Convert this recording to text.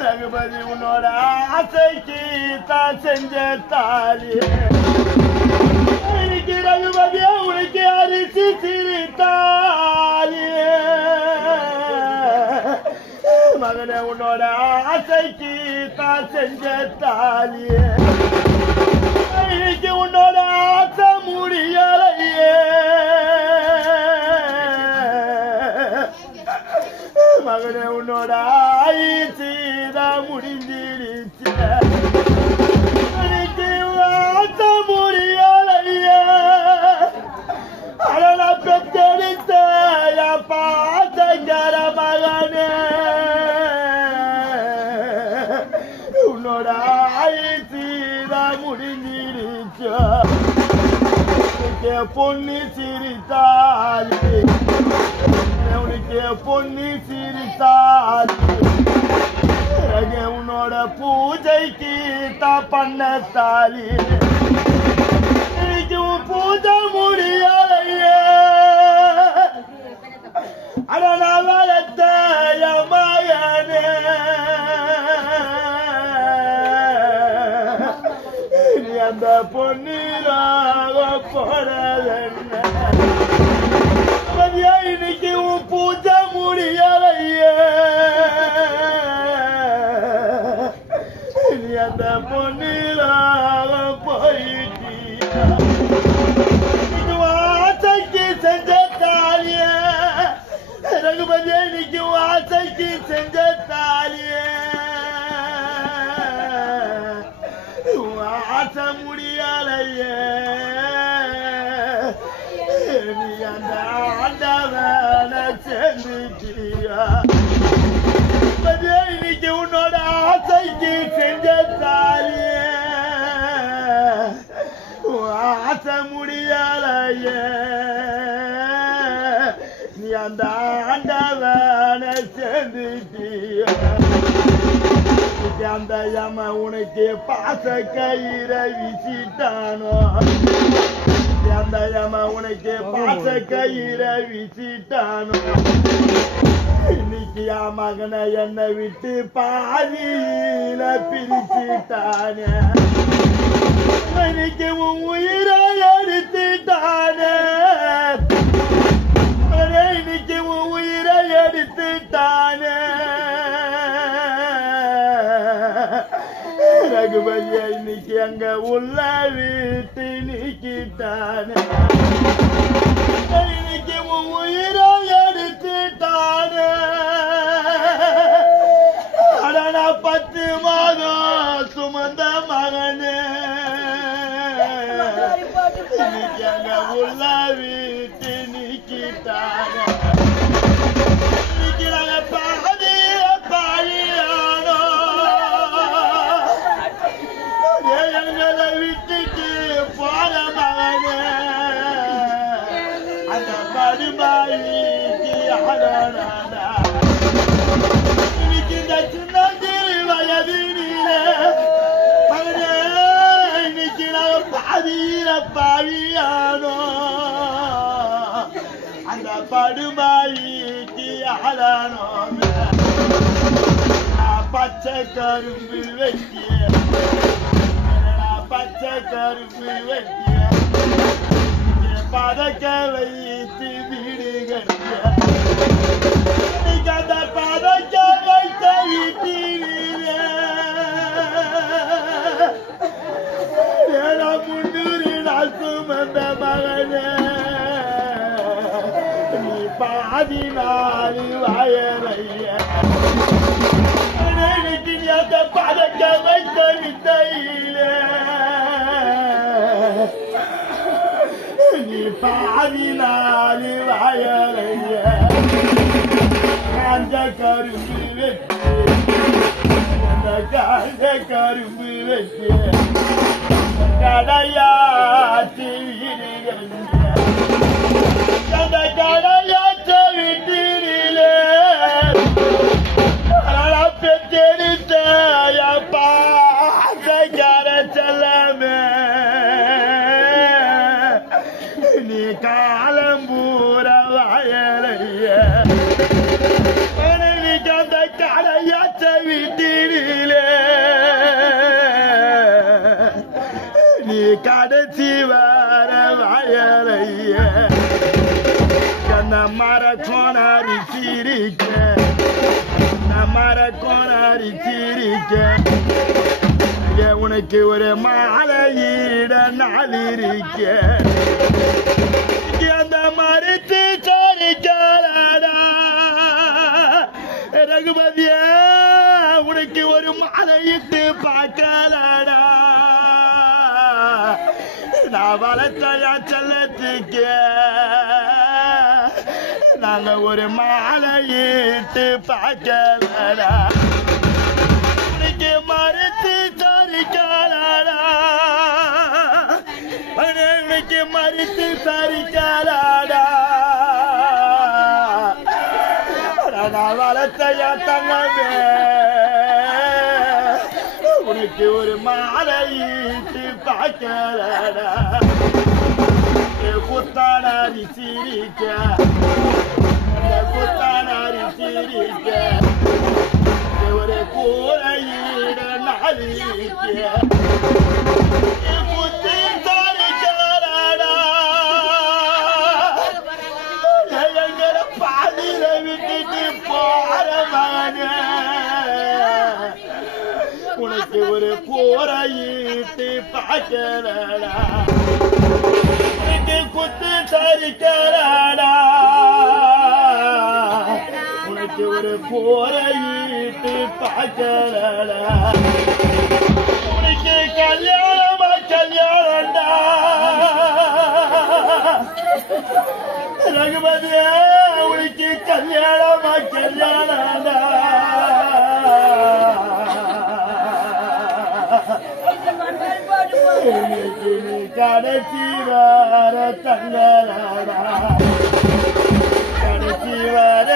ரகுபதி உன்னோட ஆசைக்கு தான் செஞ்ச தாலி இன்னைக்கு ரகுபதியா உனக்கு அரிசி சிரித்தாலி மகனே உன்னோட ஆசைக்கு தான் செஞ்ச தாலி இன்னைக்கு உன்னோட ஆசை முடியலையே மகனே உன்னோட ஆயுசு தான் முடிஞ்சிருச்சு. இன்னைக்கு ஆசை முடியலையே. அழல பெற்றெடுத்த என் மகனே. உன்னோட ஆயுசு தான் முடிஞ்சிருச்சு. பொண்ணு சிரித்தாலி பொன்னி பொண்ணு பிறகு உன்னோட பூஜைக்கு தான் பண்ண தாலி இன்னைக்கு பூஜை முடியலையே. அட நான் வளர்த்த மகனே நீ அந்த பொன்னிலாக போடலை. வாசைக்கு செஞ்ச முடியலையே. நீ அந்த ஆண்டவன சேர்ந்துட்டியா இன்னைக்கு உன்னோட ஆசைக்கு செஞ்ச தாலியே முடியலையே. நீ அந்த ஆண்டவனை சேர்ந்துட்டியா அந்த யம உனக்கு பாச கயிறை விசிட்டானோ. அந்த யம உனக்கு பாச கயிறை விசிட்டானோ. இன்னைக்கு என் மகனை என்னை விட்டு பாதியில பிரிச்சிட்டானே. ரகுபதியா இன்னைக்கு அங்க உள்ள வீட்டு நீக்கிட்டானே. இன்னைக்கு உன் உயிரை எடுத்துட்டானே. அட நான் பத்து மாதம் சுமந்த மகனே. இன்னைக்கு அங்க உள்ள வீட்டு நீக்கிட்டானே. பாழியானோ? அந்த படுபாய்க்கு அழகானோமே பச்சை கரும்பு வெட்டிய? பச்சை கரும்பு வெட்டிய? பதக்க வைத்து வீடு கட்டிய? கதை பாதி நாள் பதக்க வைத்த வித்தையிலே? நீ பாதி நாள் வாயறைய கரும்பு வெட்டி அந்த காஞ்ச கரும்பு வெட்டி انا اللي قلبك علي تبديني ليه ليك عدتي بارم عيالي كان مرة كنا رتيريك مرة كنا رتيريك உனக்கு ஒரு மாலையிட நாளிருக்கேன் நான் வளர்த்த நாங்க ஒரு மாலையிட்டு பார்க்கலடா மறுத்து சாரிக்காரடா உனக்கு மறுத்து சாரிக்காரடா நான் வளர்த்தையா தங்கவே. உனக்கு ஒரு மாலையிட்டு பார்க்கலடா குத்தானாரி சிரிக்க குத்தானாரி சிரிக்க ஒரு கூரையிட நாளிக்க உனக்கு ஒரு கூரையிட்டு பார்க்கலடா உனக்கு குத்து சரிக்கலடா உனக்கு ஒரு கூரையிட்டு பார்க்கலடா உனக்கு கல்யாணமா கல்யாணம்டா ரகுபதியே உனக்கு கல்யாணமா கல்யாணம்டா கடைசி வர தங்கலடா கடைசி வர